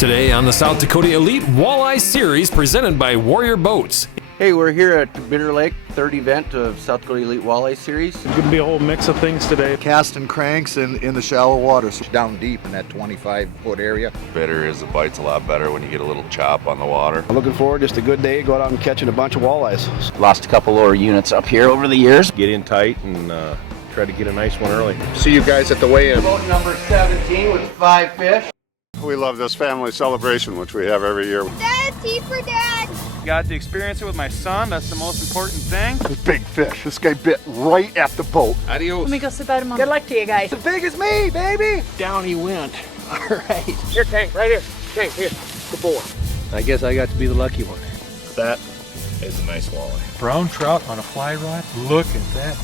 Today on the South Dakota Elite Walleye Series presented by Warrior Boats. Hey, we're here at Bitter Lake, third event of South Dakota Elite Walleye Series. It's going to be a whole mix of things today. Casting cranks in the shallow waters. Down deep in that 25-foot area. Bitter is the bite's a lot better when you get a little chop on the water. I'm looking forward, just a good day, go out and catching a bunch of walleyes. Lost a couple lower units up here over the years. Get in tight and try to get a nice one early. See you guys at the weigh-in. Boat number 17 with 5 fish. We love this family celebration, which we have every year. Dad, tea for Dad. Got to experience it with my son. That's the most important thing. This big fish. This guy bit right at the boat. Adios. Let me go sit by Mom. Good luck to you guys. As big as me, baby! Down he went. All right. Here, Tank, right here. Tank, here. Good boy. I guess I got to be the lucky one. That is a nice walleye. Brown trout on a fly rod. Look at that.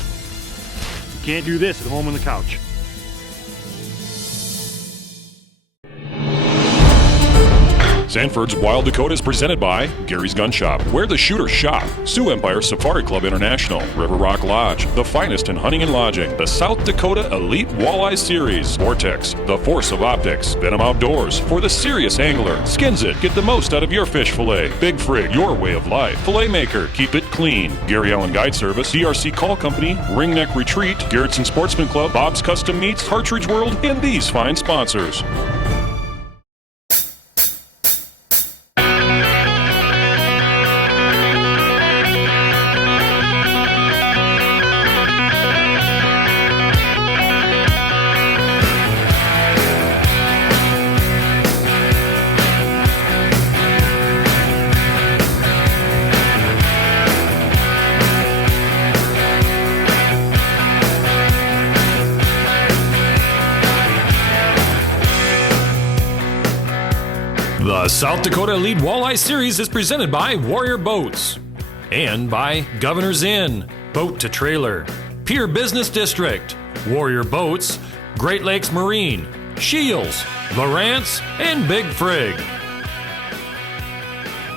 You can't do this at home on the couch. Sanford's Wild Dakota is presented by Gary's Gun Shop, where the shooters shop, Sioux Empire Safari Club International, River Rock Lodge, the finest in hunting and lodging, the South Dakota Elite Walleye Series, Vortex, the force of optics, Venom Outdoors, for the serious angler, Skins It, get the most out of your fish fillet, Big Frig, your way of life, Fillet Maker, keep it clean, Gary Allen Guide Service, DRC Call Company, Ringneck Retreat, Garrettson Sportsman Club, Bob's Custom Meats, Partridge World, and these fine sponsors. The South Dakota Elite Walleye Series is presented by Warrior Boats and by Governor's Inn, Boat to Trailer, Pier Business District, Warrior Boats, Great Lakes Marine, Shields, Lawrence, and Big Frig.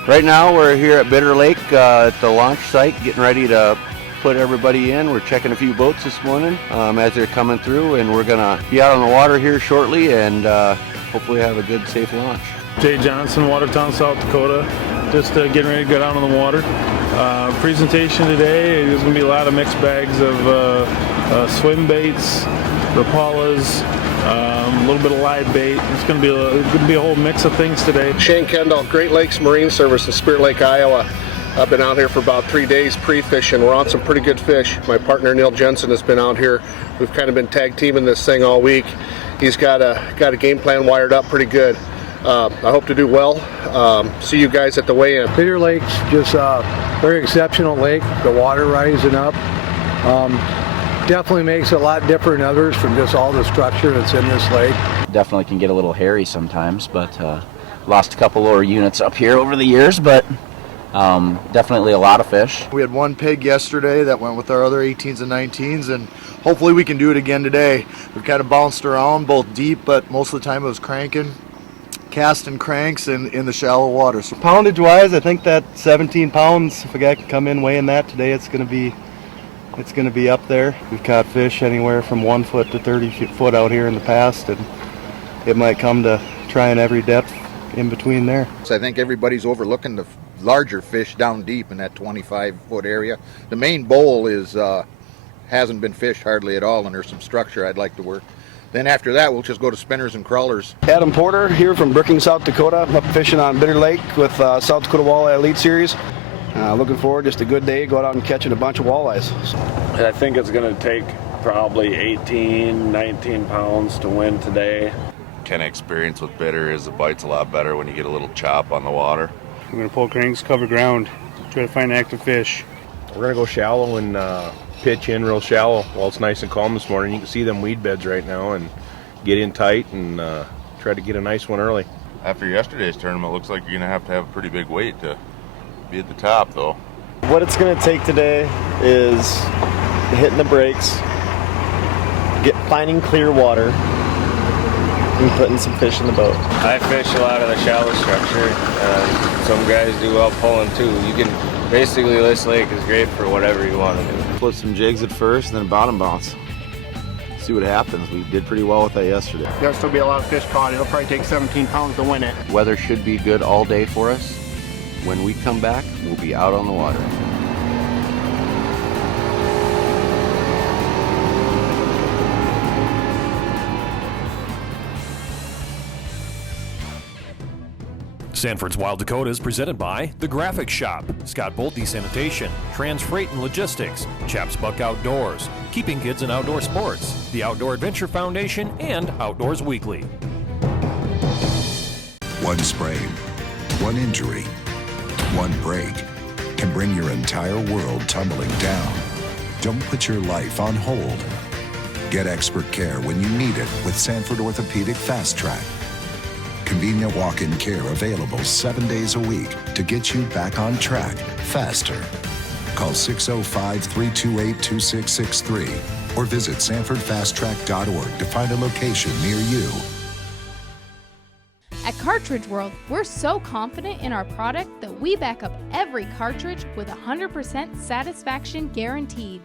Right now we're here at Bitter Lake at the launch site, getting ready to put everybody in. We're checking a few boats this morning as they're coming through, and we're gonna be out on the water here shortly and hopefully have a good, safe launch. Jay Johnson, Watertown, South Dakota. Just getting ready to go down on the water. Presentation today, there's going to be a lot of mixed bags of swim baits, Rapalas, a little bit of live bait. It's going to be a whole mix of things today. Shane Kendall, Great Lakes Marine Service in Spirit Lake, Iowa. I've been out here for about 3 days pre-fishing. We're on some pretty good fish. My partner Neil Jensen has been out here. We've kind of been tag teaming this thing all week. He's got a game plan wired up pretty good. I hope to do well. See you guys at the weigh-in. Bitter Lake's just a very exceptional lake. The water rising up definitely makes it a lot different than others from just all the structure that's in this lake. Definitely can get a little hairy sometimes, but lost a couple lower units up here over the years, but definitely a lot of fish. We had one pig yesterday that went with our other 18s and 19s, and hopefully we can do it again today. We've kind of bounced around both deep, but most of the time it was cranking. Casting cranks in the shallow water. So poundage wise, I think that 17 pounds, if a guy can come in weighing that today, it's going to be up there. We've caught fish anywhere from 1 foot to 30 foot out here in the past, and it might come to trying every depth in between there. So I think everybody's overlooking the larger fish down deep in that 25-foot area. The main bowl hasn't been fished hardly at all, and there's some structure I'd like to work. Then after that, we'll just go to spinners and crawlers. Adam Porter here from Brookings, South Dakota, up fishing on Bitter Lake with South Dakota Walleye Elite Series. Looking forward, just a good day, go out and catching a bunch of walleyes. I think it's going to take probably 18, 19 pounds to win today. Kind of experience with bitter is the bite's a lot better when you get a little chop on the water. We're going to pull cranks, cover ground, try to find active fish. We're going to go shallow and pitch in real shallow while it's nice and calm this morning. You can see them weed beds right now, and get in tight and try to get a nice one early. After yesterday's tournament, it looks like you're going to have a pretty big weight to be at the top, though. What it's going to take today is hitting the brakes, finding clear water, and putting some fish in the boat. I fish a lot of the shallow structure. Some guys do well pulling too. You can basically, this lake is great for whatever you want to do. Put some jigs at first and then bottom bounce. see what happens. We did pretty well with that yesterday. There'll still be a lot of fish caught. It'll probably take 17 pounds to win it. Weather should be good all day for us. When we come back, we'll be out on the water. Sanford's Wild Dakota is presented by The Graphic Shop, Scott Bolte Sanitation, Trans Freight and Logistics, Chaps Buck Outdoors, Keeping Kids in Outdoor Sports, the Outdoor Adventure Foundation, and Outdoors Weekly. One sprain, one injury, one break can bring your entire world tumbling down. Don't put your life on hold. Get expert care when you need it with Sanford Orthopedic Fast Track. Convenient walk-in care available 7 days a week to get you back on track faster. Call 605-328-2663 or visit sanfordfasttrack.org to find a location near you. At Cartridge World, we're so confident in our product that we back up every cartridge with 100% satisfaction guaranteed.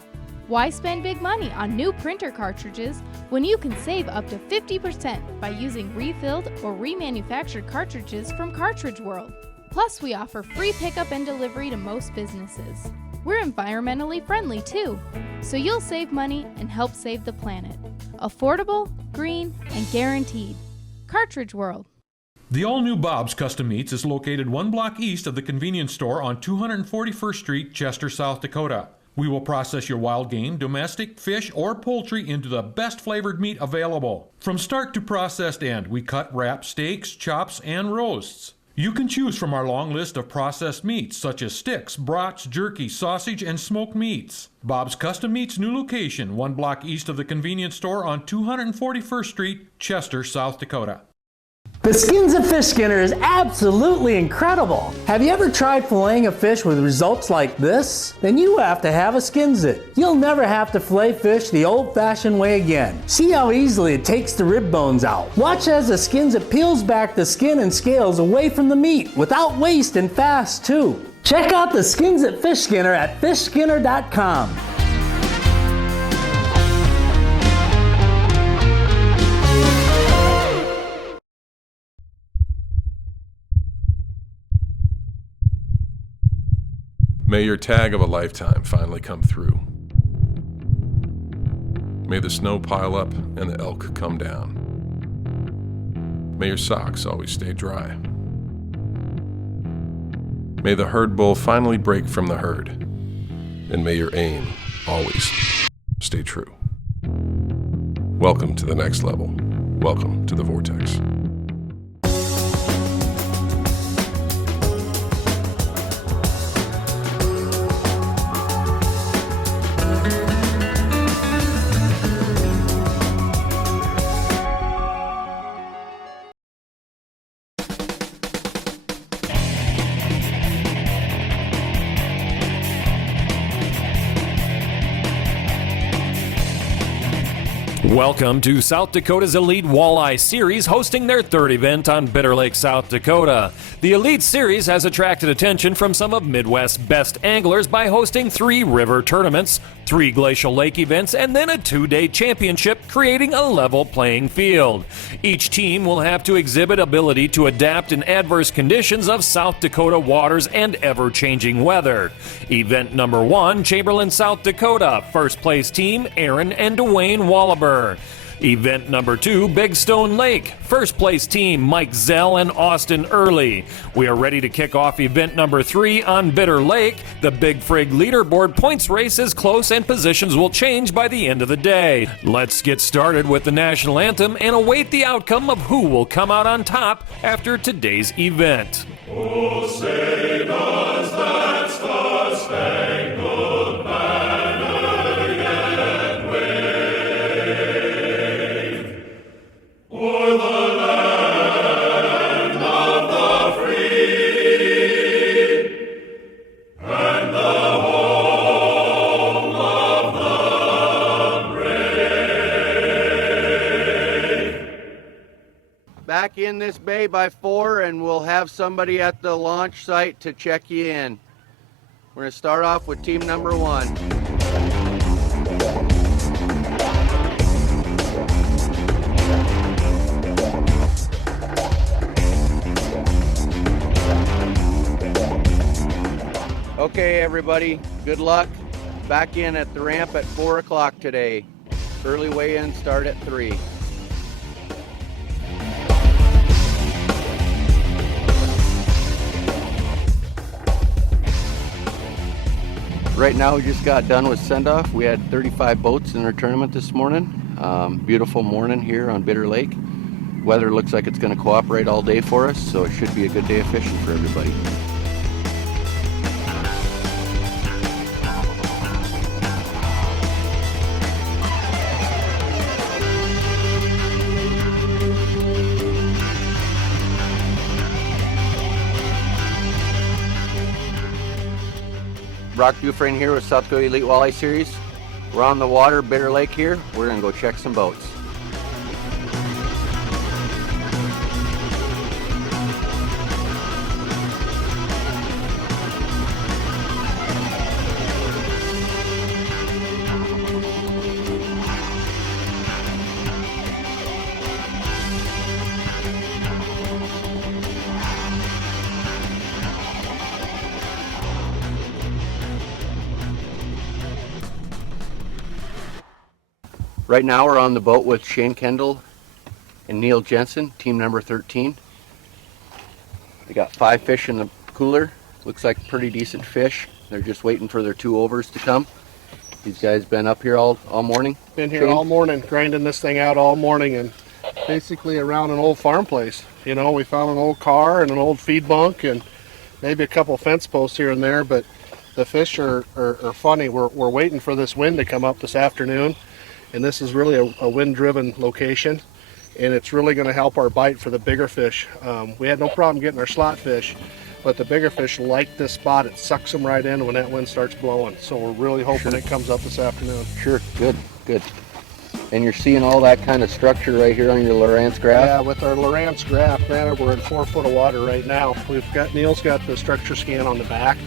Why spend big money on new printer cartridges when you can save up to 50% by using refilled or remanufactured cartridges from Cartridge World? Plus, we offer free pickup and delivery to most businesses. We're environmentally friendly too, so you'll save money and help save the planet. Affordable, green, and guaranteed. Cartridge World. The all-new Bob's Custom Meats is located 1 block east of the convenience store on 241st Street, Chester, South Dakota. We will process your wild game, domestic, fish, or poultry into the best flavored meat available. From start to processed end, we cut, wrap, steaks, chops, and roasts. You can choose from our long list of processed meats such as sticks, brats, jerky, sausage, and smoked meats. Bob's Custom Meats new location, 1 block east of the convenience store on 241st Street, Chester, South Dakota. The Skins of Fish Skinner is absolutely incredible. Have you ever tried filleting a fish with results like this? Then you have to have a Skins It. You'll never have to fillet fish the old-fashioned way again. See how easily it takes the rib bones out. Watch as the Skins It peels back the skin and scales away from the meat without waste and fast too. Check out the Skins It Fish Skinner at fishskinner.com. May your tag of a lifetime finally come through. May the snow pile up and the elk come down. May your socks always stay dry. May the herd bull finally break from the herd. And may your aim always stay true. Welcome to the next level. Welcome to the Vortex. Welcome to South Dakota's Elite Walleye Series, hosting their 3rd event on Bitter Lake, South Dakota. The Elite Series has attracted attention from some of Midwest's best anglers by hosting 3 river tournaments, 3 glacial lake events, and then a 2-day championship, creating a level playing field. Each team will have to exhibit ability to adapt in adverse conditions of South Dakota waters and ever-changing weather. Event number 1, Chamberlain, South Dakota. First place team, Aaron and Dwayne Wallaber. Event number 2, Big Stone Lake. First place team, Mike Zell and Austin Early. We are ready to kick off event number 3 on Bitter Lake. The Big Frig leaderboard points race is close and positions will change by the end of the day. Let's get started with the national anthem and await the outcome of who will come out on top after today's event. Oh, say does that star-spangled banner yet wave o'er the land of the free and the home of the brave? Back in this bay by 4, and we'll have somebody at the launch site to check you in. We're going to start off with team number 1. Okay, everybody, good luck. Back in at the ramp at 4 o'clock today. Early weigh-in start at 3. Right now we just got done with send-off. We had 35 boats in our tournament this morning. Beautiful morning here on Bitter Lake. Weather looks like it's going to cooperate all day for us, so it should be a good day of fishing for everybody. Brock Dufresne here with South Dakota Elite Walleye Series. We're on the water, Bitter Lake here. We're gonna go check some boats. Right now we're on the boat with Shane Kendall and Neil Jensen, team number 13. They got 5 fish in the cooler. Looks like pretty decent fish. They're just waiting for their 2 overs to come. These guys been up here all morning? Been here Shane? all morning, grinding this thing out all morning, and basically around an old farm place. You know, we found an old car and an old feed bunk and maybe a couple fence posts here and there, but the fish are funny. We're waiting for this wind to come up this afternoon. And this is really a wind-driven location, and it's really going to help our bite for the bigger fish. We had no problem getting our slot fish, but the bigger fish like this spot. It sucks them right in when that wind starts blowing. So we're really hoping it comes up this afternoon. Sure, good. And you're seeing all that kind of structure right here on your Lowrance graph? Yeah, with our Lowrance graph, granted we're in 4 foot of water right now. Neil's got the structure scan on the back,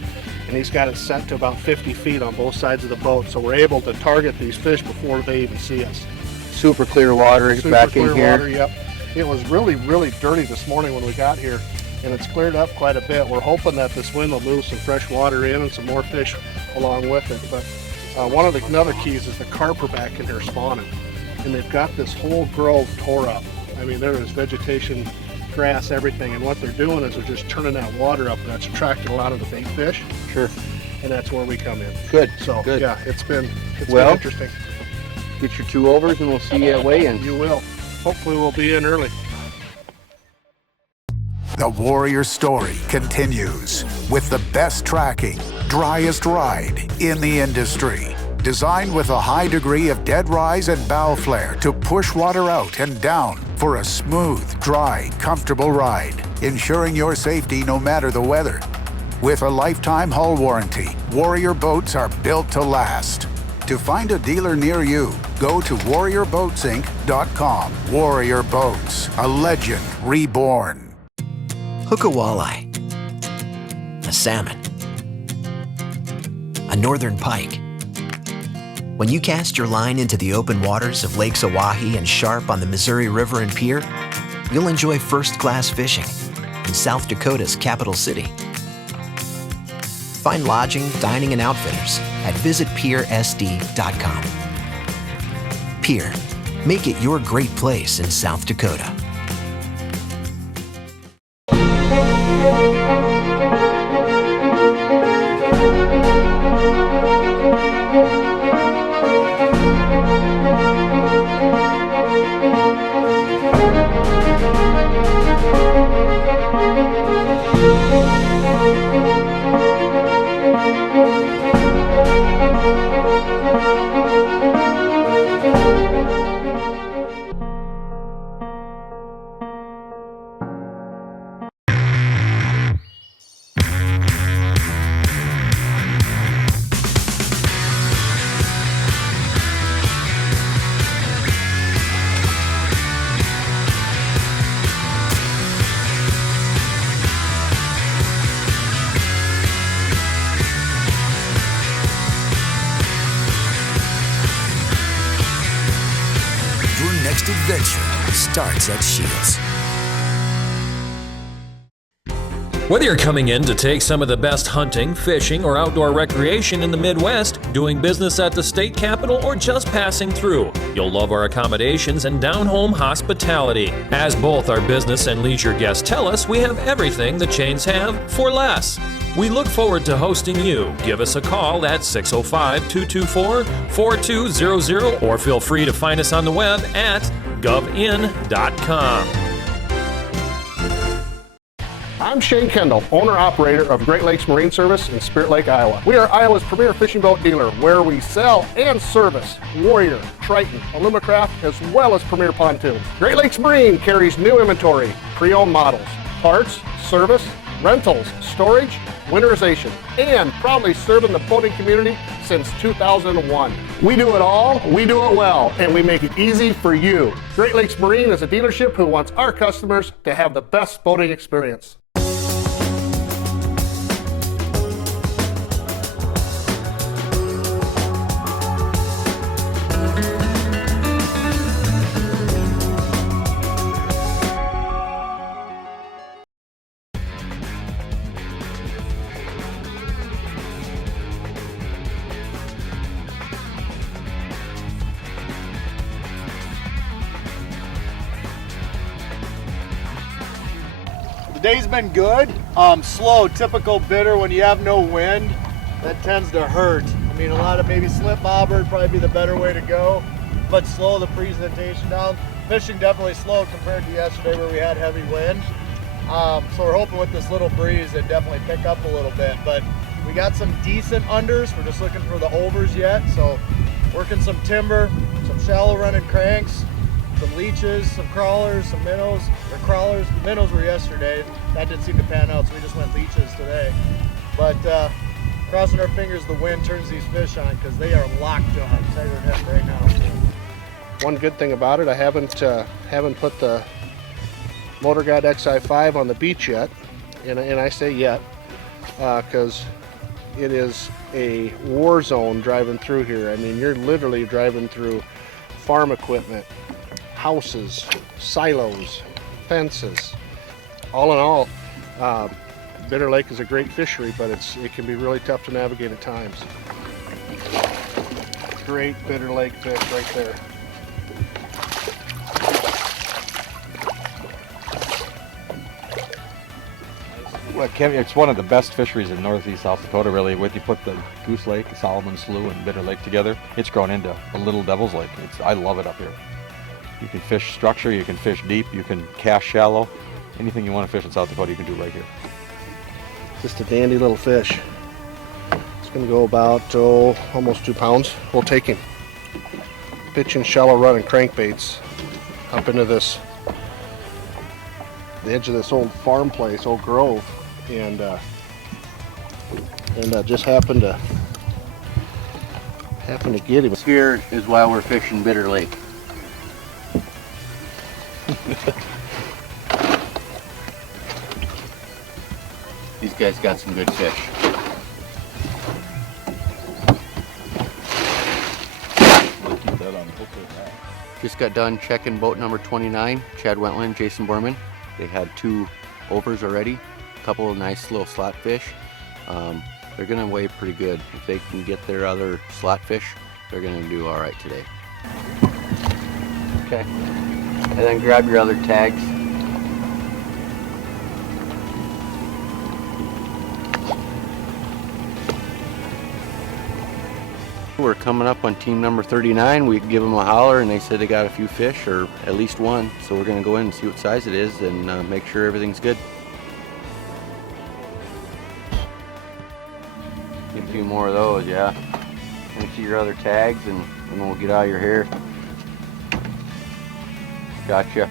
and he's got it set to about 50 feet on both sides of the boat, so we're able to target these fish before they even see us. Super clear water back in here. Water, yep. It was really, really dirty this morning when we got here, and it's cleared up quite a bit. We're hoping that this wind will move some fresh water in and some more fish along with it. But one of the other keys is the carp are back in here spawning, and they've got this whole grove tore up. I mean, there is vegetation, grass, everything, and what they're doing is they're just turning that water up, and that's attracting a lot of the bait fish. Sure. And that's where we come in. Good. So good. Yeah, it's been well, interesting. Get your 2 overs and we'll see you at weigh-in. You will. Hopefully we'll be in early. The Warrior story continues with the best tracking, driest ride in the industry. Designed with a high degree of dead rise and bow flare to push water out and down for a smooth, dry, comfortable ride, ensuring your safety no matter the weather. With a lifetime hull warranty, Warrior boats are built to last. To find a dealer near you, go to warriorboatsinc.com. Warrior Boats, a legend reborn. Hook a walleye, a salmon, a northern pike. When you cast your line into the open waters of Lakes Oahe and Sharp on the Missouri River and Pier, you'll enjoy first-class fishing in South Dakota's capital city. Find lodging, dining, and outfitters at visitpiersd.com. Pier, make it your great place in South Dakota. Adventure starts at Shields. Whether you're coming in to take some of the best hunting, fishing, or outdoor recreation in the Midwest, doing business at the state capitol, or just passing through, you'll love our accommodations and down-home hospitality. As both our business and leisure guests tell us, we have everything the chains have for less. We look forward to hosting you. Give us a call at 605-224-4200 or feel free to find us on the web at govin.com. I'm Shane Kendall, owner-operator of Great Lakes Marine Service in Spirit Lake, Iowa. We are Iowa's premier fishing boat dealer, where we sell and service Warrior, Triton, Alumacraft, as well as Premier Pontoons. Great Lakes Marine carries new inventory, pre-owned models, parts, service, rentals, storage, winterization, and proudly serving the boating community since 2001. We do it all, we do it well, and we make it easy for you. Great Lakes Marine is a dealership who wants our customers to have the best boating experience. The day's been good, slow, typical bitter when you have no wind, that tends to hurt. I mean, a lot of maybe slip bobber would probably be the better way to go, but slow the presentation down. Fishing definitely slow compared to yesterday where we had heavy wind. So we're hoping with this little breeze it definitely pick up a little bit, but we got some decent unders. We're just looking for the overs yet, so working some timber, some shallow running cranks, some leeches, some crawlers, some minnows, or crawlers. The minnows were yesterday. That didn't seem to pan out, so we just went leeches today. But crossing our fingers the wind turns these fish on, because they are locked on tighter than heck right now. One good thing about it, I haven't put the Motor Guide XI5 on the beach yet, and I say yet, because it is a war zone driving through here. I mean, you're literally driving through farm equipment, houses, silos, fences. All in all, Bitter Lake is a great fishery, but it can be really tough to navigate at times. Great Bitter Lake fish right there. Well, Kevin, it's one of the best fisheries in northeast South Dakota, really. When you put the Goose Lake, the Solomon Slough, and Bitter Lake together, it's grown into a little Devil's Lake. I love it up here. You can fish structure, you can fish deep, you can cast shallow. Anything you want to fish in South Dakota, you can do right here. Just a dandy little fish. It's going to go about almost 2 pounds. We'll take him. Pitching shallow run and crankbaits up into the edge of this old farm place, old grove, and just happened to get him. Here is why we're fishing Bitter Lake. These guys got some good fish. Just got done checking boat number 29, Chad Wentland, Jason Borman. They had 2 overs already, a couple of nice little slot fish. They're gonna weigh pretty good. If they can get their other slot fish, they're gonna do all right today. Okay, and then grab your other tags. We're coming up on team number 39. We give them a holler and they said they got a few fish, or at least one. So we're gonna go in and see what size it is and make sure everything's good. Get a few more of those, yeah. And see your other tags and then we'll get out of your hair. Gotcha.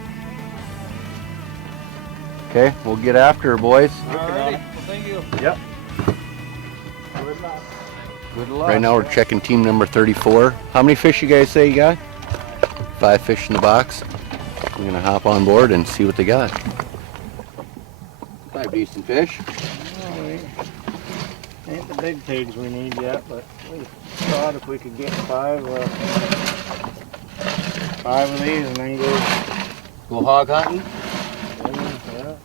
Okay, we'll get after her, boys. Alrighty, well, thank you. Yep. Right now we're checking team number 34. How many fish you guys say you got? 5 fish in the box. We're gonna hop on board and see what they got. 5 decent fish. Ain't the big pigs we need yet, but we thought if we could get 5 of these and then go hog hunting. Yeah.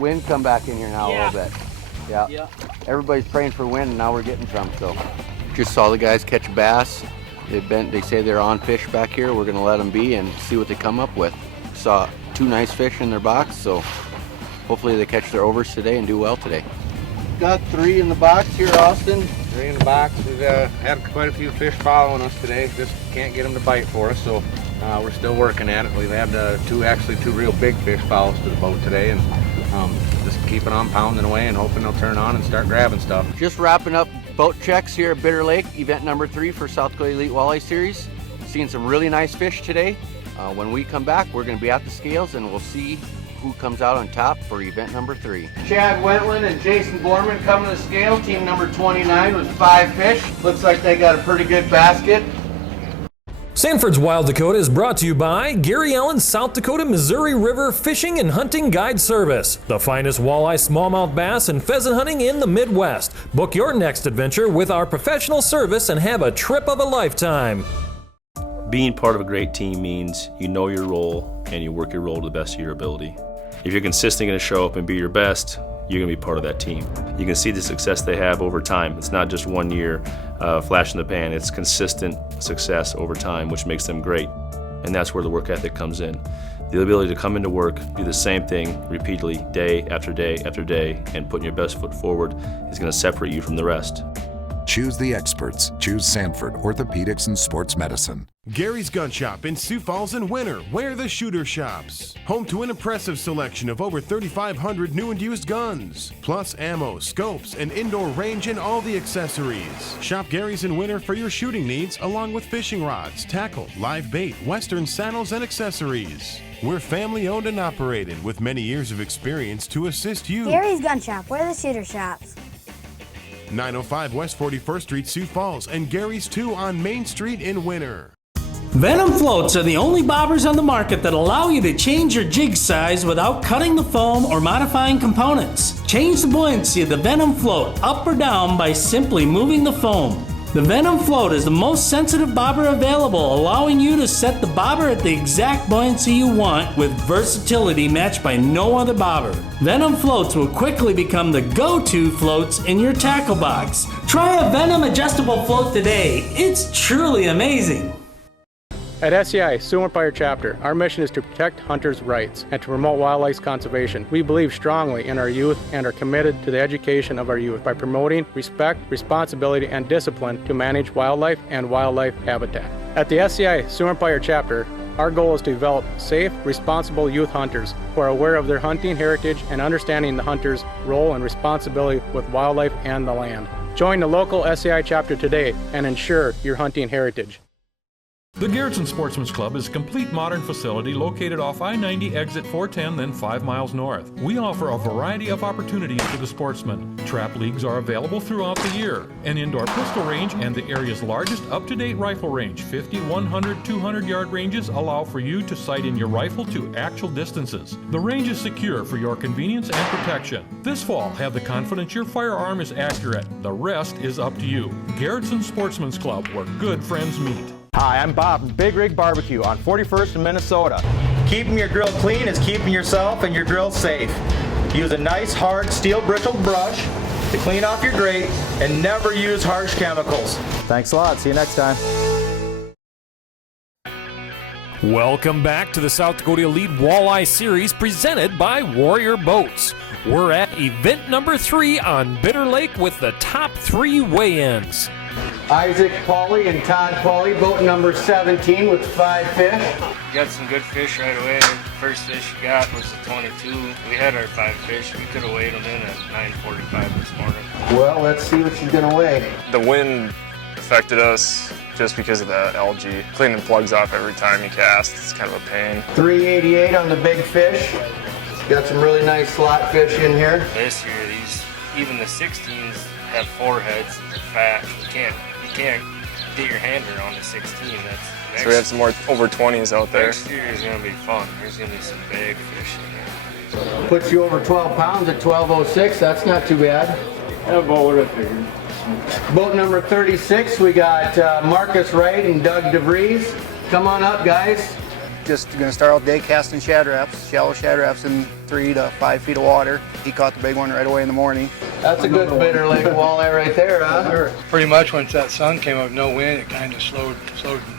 wind come back in here now a little bit. Yeah. Everybody's praying for wind, and now we're getting some. So, just saw the guys catch bass. They say they're on fish back here. We're gonna let them be and see what they come up with. Saw 2 nice fish in their box, so hopefully they catch their overs today and do well today. Got 3 in the box here, Austin. 3 in the box. We've had quite a few fish following us today. Just can't get them to bite for us, so we're still working at it. We've had two real big fish follow us to the boat today, and just keeping on pounding away and hoping they'll turn on and start grabbing stuff. Just wrapping up boat checks here at Bitter Lake, event number 3 for South Dakota Elite Walleye Series. Seeing some really nice fish today. When we come back, we're going to be at the scales and we'll see who comes out on top for event number 3. Chad Wentland and Jason Borman coming to the scale, team number 29 with 5 fish. Looks like they got a pretty good basket. Sanford's Wild Dakota is brought to you by Gary Allen's South Dakota Missouri River Fishing and Hunting Guide Service, the finest walleye, smallmouth bass, and pheasant hunting in the Midwest. Book your next adventure with our professional service and have a trip of a lifetime. Being part of a great team means you know your role and you work your role to the best of your ability. If you're consistently going to show up and be your best, you're going to be part of that team. You can see the success they have over time. It's not just 1 year flash in the pan. It's consistent success over time, which makes them great. And that's where the work ethic comes in. The ability to come into work, do the same thing repeatedly day after day after day, and putting your best foot forward is going to separate you from the rest. Choose the experts. Choose Sanford Orthopedics and Sports Medicine. Gary's Gun Shop in Sioux Falls and Winter, where the shooter shops. Home to an impressive selection of over 3,500 new and used guns, plus ammo, scopes, and indoor range and all the accessories. Shop Gary's in Winter for your shooting needs, along with fishing rods, tackle, live bait, western saddles, and accessories. We're family owned and operated with many years of experience to assist you. Gary's Gun Shop, where the shooter shops. 905 West 41st Street, Sioux Falls, and Gary's 2 on Main Street in Winter. Venom floats are the only bobbers on the market that allow you to change your jig size without cutting the foam or modifying components. Change the buoyancy of the Venom float up or down by simply moving the foam. The Venom float is the most sensitive bobber available, allowing you to set the bobber at the exact buoyancy you want with versatility matched by no other bobber. Venom floats will quickly become the go-to floats in your tackle box. Try a Venom adjustable float today. It's truly amazing. At SCI, Sioux Empire Chapter, our mission is to protect hunters' rights and to promote wildlife conservation. We believe strongly in our youth and are committed to the education of our youth by promoting respect, responsibility, and discipline to manage wildlife and wildlife habitat. At the SCI Sioux Empire Chapter, our goal is to develop safe, responsible youth hunters who are aware of their hunting heritage and understanding the hunter's role and responsibility with wildlife and the land. Join the local SCI chapter today and ensure your hunting heritage. The Garrettson Sportsman's Club is a complete modern facility located off I-90 exit 410, then 5 miles north. We offer a variety of opportunities for the sportsman. Trap leagues are available throughout the year. An indoor pistol range and the area's largest up-to-date rifle range, 50, 100, 200-yard ranges allow for you to sight in your rifle to actual distances. The range is secure for your convenience and protection. This fall, have the confidence your firearm is accurate. The rest is up to you. Garrettson Sportsman's Club, where good friends meet. Hi, I'm Bob from Big Rig Barbecue on 41st in Minnesota. Keeping your grill clean is keeping yourself and your grill safe. Use a nice hard steel bristled brush to clean off your grate and never use harsh chemicals. Thanks a lot. See you next time. Welcome back to the South Dakota Elite Walleye Series presented by Warrior Boats. We're at event number 3 on Bitter Lake with the top 3 weigh-ins. Isaac Pauly and Todd Pauly, boat number 17 with 5 fish. Got some good fish right away. The first fish we got was a 22. We had our 5 fish. We could have weighed them in at 9:45 this morning. Well, let's see what she's gonna weigh. The wind affected us just because of the algae. Cleaning plugs off every time you cast, it's kind of a pain. 388 on the big fish. Got some really nice slot fish in here. This year, even the 16s have 4 heads and they're fat. You can't get your hand around the 16. So we have some more over 20s out there. Next year is going to be fun. There's going to be some big fish in there. Puts you over 12 pounds at 1206. That's not too bad. About what I figured. Boat number 36, we got Marcus Wright and Doug DeVries. Come on up, guys. just going to start out the day casting shad wraps, shallow shad wraps in 3 to 5 feet of water. He caught the big one right away in the morning. That's a good Bitter Lake walleye right there, huh? Pretty much once that sun came up, no wind, it kind of slowed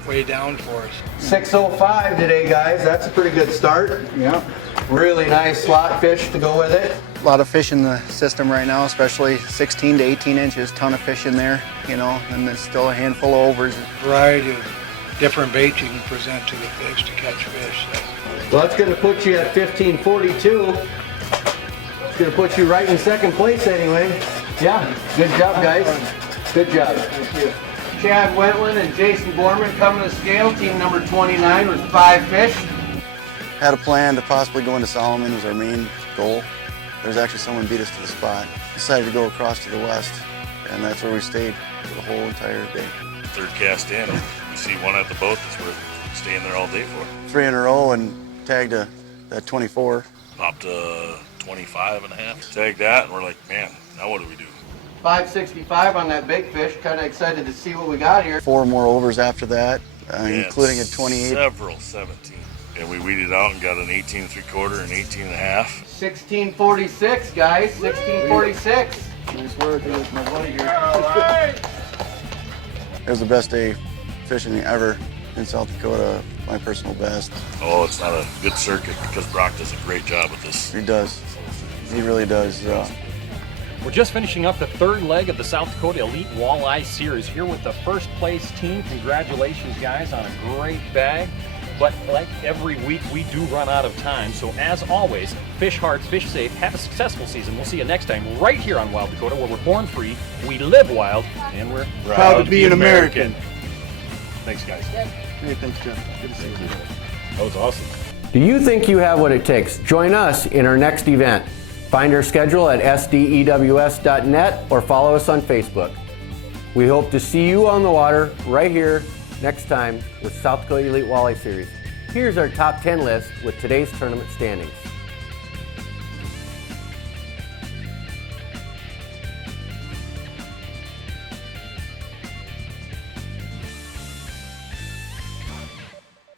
way down for us. 6:05 today, guys. That's a pretty good start. Yeah. Really nice slot fish to go with it. A lot of fish in the system right now, especially 16 to 18 inches, ton of fish in there, you know, and there's still a handful of overs. Variety of different baits you can present to the fish to catch fish. So. Well, that's going to put you at 1542. It's going to put you right in second place anyway. Yeah, good job, guys. Good job. Thank you. Chad Wentland and Jason Borman coming to scale, team number 29 with 5 fish. Had a plan to possibly go into Solomon was our main goal. There's actually someone beat us to the spot. Decided to go across to the west, and that's where we stayed for the whole entire day. Third cast in, you see one at the boat that's worth staying there all day for. 3 in a row and tagged that 24. Popped a 25 and a half. Tagged that, and we're like, man, now what do we do? 565 on that big fish. Kind of excited to see what we got here. 4 more overs after that, including a 28. Several 17. And we weeded out and got an 18 3/4 and 18 and a half. 1646, guys. 1646. Nice work, my buddy here. It was the best day fishing ever in South Dakota, my personal best. Oh, it's not a good circuit because Brock does a great job with this. He does. He really does. We're just finishing up the third leg of the South Dakota Elite Walleye Series here with the first place team. Congratulations, guys, on a great bag. But like every week, we do run out of time. So as always, fish hard, fish safe, have a successful season. We'll see you next time right here on Wild Dakota, where we're born free, we live wild, and we're proud to be an American. Thanks, guys. Hey, thanks, Jeff. Good to see you. That was awesome. Do you think you have what it takes? Join us in our next event. Find our schedule at sdews.net or follow us on Facebook. We hope to see you on the water right here next time with South Dakota Elite Walleye Series. Here's our top 10 list with today's tournament standings.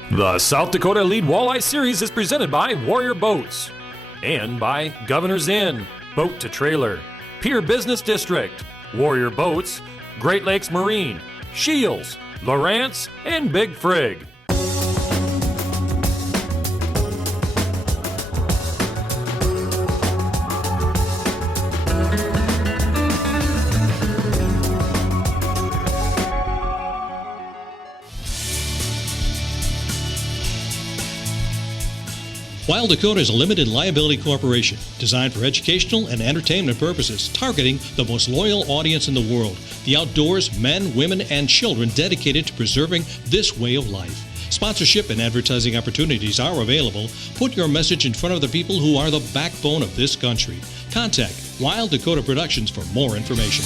The South Dakota Elite Walleye Series is presented by Warrior Boats and by Governor's Inn, Boat to Trailer, Pier Business District, Warrior Boats, Great Lakes Marine, Shields, Lawrence, and Big Frig. Wild Dakota is a limited liability corporation designed for educational and entertainment purposes, targeting the most loyal audience in the world, the outdoors, men, women, and children dedicated to preserving this way of life. Sponsorship and advertising opportunities are available. Put your message in front of the people who are the backbone of this country. Contact Wild Dakota Productions for more information.